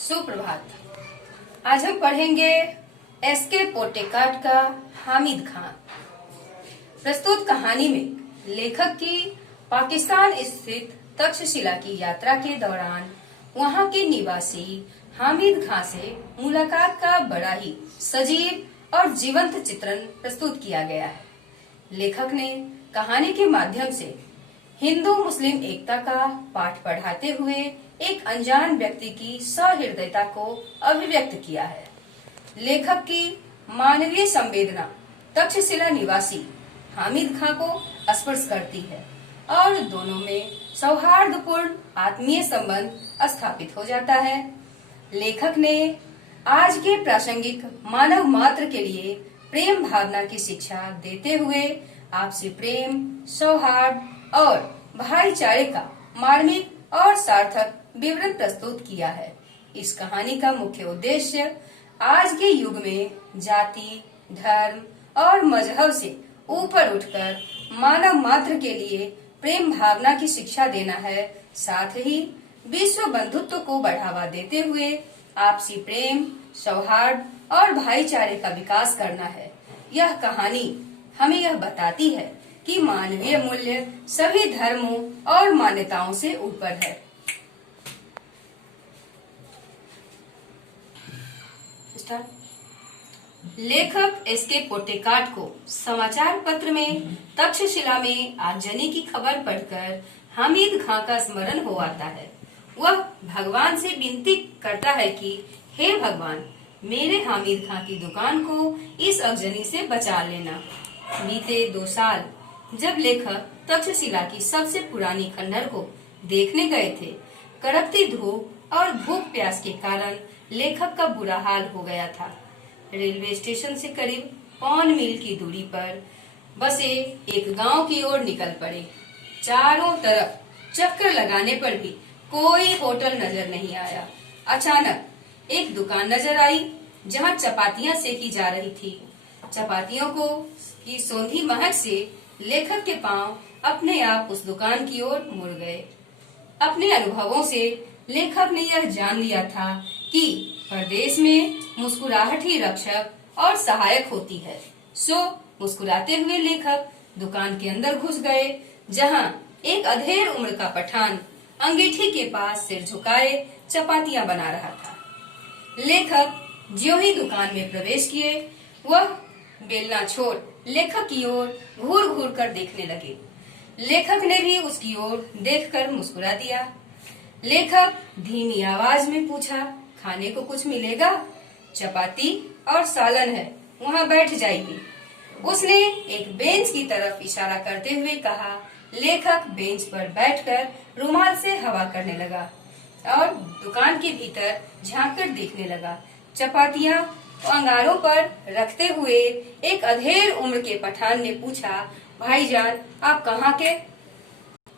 सुप्रभात। आज हम पढ़ेंगे एसके पोटेकाट का हामिद खान। प्रस्तुत कहानी में लेखक की पाकिस्तान स्थित तक्षशिला की यात्रा के दौरान वहां के निवासी हामिद खान से मुलाकात का बड़ा ही सजीव और जीवंत चित्रण प्रस्तुत किया गया है। लेखक ने कहानी के माध्यम से हिंदू मुस्लिम एकता का पाठ पढ़ाते हुए एक अनजान व्यक्ति की सहृदयता को अभिव्यक्त किया है। लेखक की मानवीय संवेदना तक्षशिला निवासी हामिद खां को स्पर्श करती है और दोनों में सौहार्दपूर्ण आत्मीय संबंध स्थापित हो जाता है। लेखक ने आज के प्रासंगिक मानव मात्र के लिए प्रेम भावना की शिक्षा देते हुए आपसी प्रेम, सौहार्द और भाईचारे का मार्मिक और सार्थक विवरण प्रस्तुत किया है। इस कहानी का मुख्य उद्देश्य आज के युग में जाति, धर्म और मजहब से ऊपर उठकर मानव मात्र के लिए प्रेम भावना की शिक्षा देना है। साथ ही विश्व बंधुत्व को बढ़ावा देते हुए आपसी प्रेम, सौहार्द और भाईचारे का विकास करना है। यह कहानी हमें यह बताती है कि मानवीय मूल्य सभी धर्मों और मान्यताओं से ऊपर है। लेखक एसके पोटेकाट को समाचार पत्र में तक्षशिला में आगजनी की खबर पढ़कर हामिद खां का स्मरण हो आता है। वह भगवान से विनती करता है कि हे भगवान, मेरे हामिद खां की दुकान को इस आगजनी से बचा लेना। बीते 2 साल जब लेखक तक्षशिला की सबसे पुरानी खंडहर को देखने गए थे, कड़कती धूप और भूख प्यास के कारण लेखक का बुरा हाल हो गया था। रेलवे स्टेशन से करीब 5 मील की दूरी पर बसे एक गांव की ओर निकल पड़े। चारों तरफ चक्कर लगाने पर भी कोई होटल नजर नहीं आया। अचानक एक दुकान नजर आई जहां चपातियां सेकी जा रही थी। चपातियों को की सौंधी महक से लेखक के पांव अपने आप उस दुकान की ओर मुड़ गए। अपने अनुभवों से लेखक ने यह जान लिया था कि परदेश में मुस्कुराहट ही रक्षक और सहायक होती है। सो मुस्कुराते हुए लेखक दुकान के अंदर घुस गए, जहां एक अधेड़ उम्र का पठान अंगीठी के पास सिर झुकाए चपातियां बना रहा था। लेखक ज्यों ही दुकान में प्रवेश किए, वह बेलना छोड़ लेखक की ओर घूर घूर कर देखने लगे। लेखक ने भी उसकी ओर देखकर मुस्कुरा दिया। लेखक धीमी आवाज में पूछा, खाने को कुछ मिलेगा? चपाती और सालन है, वहाँ बैठ जाइए। उसने एक बेंच की तरफ इशारा करते हुए कहा। लेखक बेंच पर बैठकर रुमाल से हवा करने लगा और दुकान के भीतर झांककर देखने लगा। चपातियां अंगारों पर रखते हुए एक अधेड़ उम्र के पठान ने पूछा, भाईजान आप कहाँ के?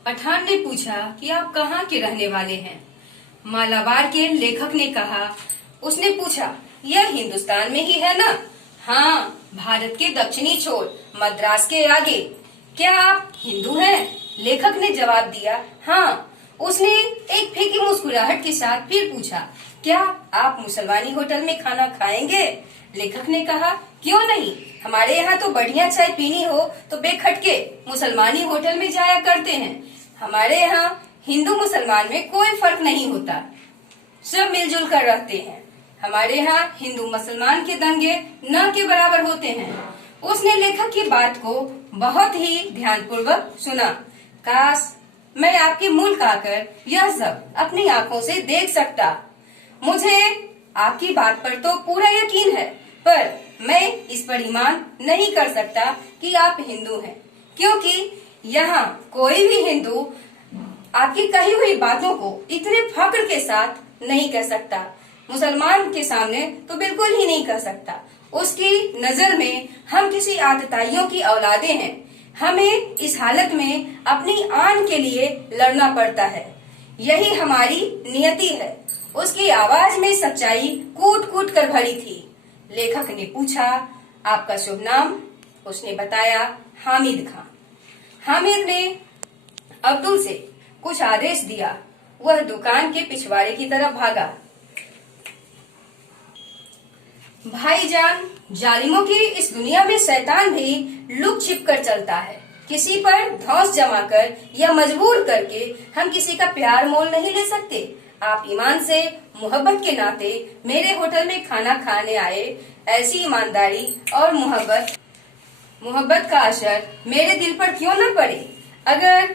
पठान ने पूछा कि आप कहाँ के रहने वाले हैं? मालाबार के लेखक ने कहा। उसने पूछा, यह हिंदुस्तान में ही है ना? हाँ, भारत के दक्षिणी छोर मद्रास के आगे। क्या आप हिंदू हैं? लेखक ने जवाब दिया, हाँ। उसने एक फीकी मुस्कुराहट के साथ फिर पूछा, क्या आप मुसलमानी होटल में खाना खाएंगे? लेखक ने कहा, क्यों नहीं, हमारे यहाँ तो बढ़िया चाय पीनी हो तो बेखटके मुसलमानी होटल में जाया करते हैं। हमारे यहाँ हिंदू मुसलमान में कोई फर्क नहीं होता, सब मिलजुल कर रहते हैं। हमारे यहाँ हिंदू मुसलमान के दंगे न के बराबर होते हैं। उसने लेखक की बात को बहुत ही ध्यानपूर्वक सुना। काश मैं आपके मुल्क आकर यह सब अपनी आंखों से देख सकता। मुझे आपकी बात पर तो पूरा यकीन है, पर मैं इस पर ईमान नहीं कर सकता कि आप हिंदू हैं, क्योंकि यहाँ कोई भी हिंदू आपकी कही हुई बातों को इतने फक्र के साथ नहीं कह सकता। मुसलमान के सामने तो बिल्कुल ही नहीं कह सकता। उसकी नजर में हम किसी आतताइयों की औलादे हैं। हमें इस हालत में अपनी आन के लिए लड़ना पड़ता है, यही हमारी नियति है। उसकी आवाज में सच्चाई कूट कूट कर भरी थी। लेखक ने पूछा, आपका शुभ नाम? उसने बताया, हामिद खां। हामिद ने अब्दुल से कुछ आदेश दिया। वह दुकान के पिछवाड़े की तरफ भागा। भाईजान, जालिमों की इस दुनिया में शैतान भी लुक छिप कर चलता है। किसी पर धौंस जमाकर या मजबूर करके हम किसी का प्यार मोल नहीं ले सकते। आप ईमान से मोहब्बत के नाते मेरे होटल में खाना खाने आए। ऐसी ईमानदारी और मोहब्बत का असर मेरे दिल पर क्यों न पड़े। अगर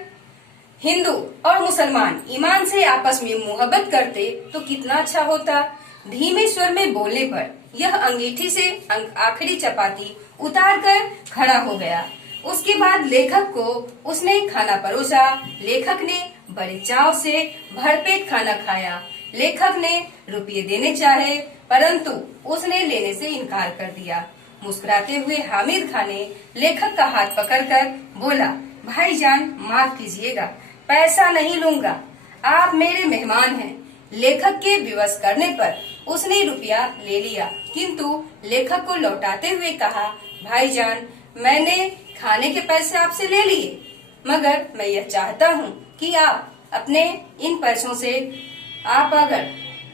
हिंदू और मुसलमान ईमान से आपस में मोहब्बत करते तो कितना अच्छा होता। धीमे स्वर में बोलने पर यह अंगीठी से आखिरी चपाती उतार कर खड़ा हो गया। उसके बाद लेखक को उसने खाना परोसा। लेखक ने बड़े चाव से भरपेट खाना खाया। लेखक ने रुपये देने चाहे, परंतु उसने लेने से इनकार कर दिया। मुस्कुराते हुए हामिद खान ने लेखक का हाथ पकड़कर बोला, भाईजान माफ कीजिएगा, पैसा नहीं लूंगा, आप मेरे मेहमान हैं। लेखक के विवश करने पर उसने रुपया ले लिया, किंतु लेखक को लौटाते हुए कहा, भाईजान मैंने खाने के पैसे आपसे ले लिए, मगर मैं यह चाहता हूँ कि आप अपने इन पैसों से आप अगर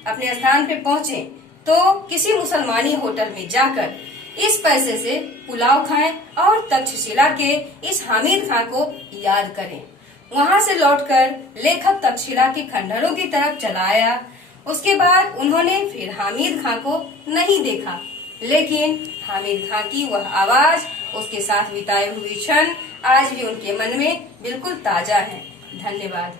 अपने स्थान पे पहुँचे तो किसी मुसलमानी होटल में जाकर इस पैसे से पुलाव खाएं और तक्षशिला के इस हामिद खां को याद करें। वहाँ से लौटकर लेखक तक्षशिला के खंडहरों की तरफ चला आया। उसके बाद उन्होंने फिर हामिद खां को नहीं देखा, लेकिन हामिद खां की वह आवाज, उसके साथ बिताए हुए क्षण आज भी उनके मन में बिल्कुल ताजा हैं। धन्यवाद।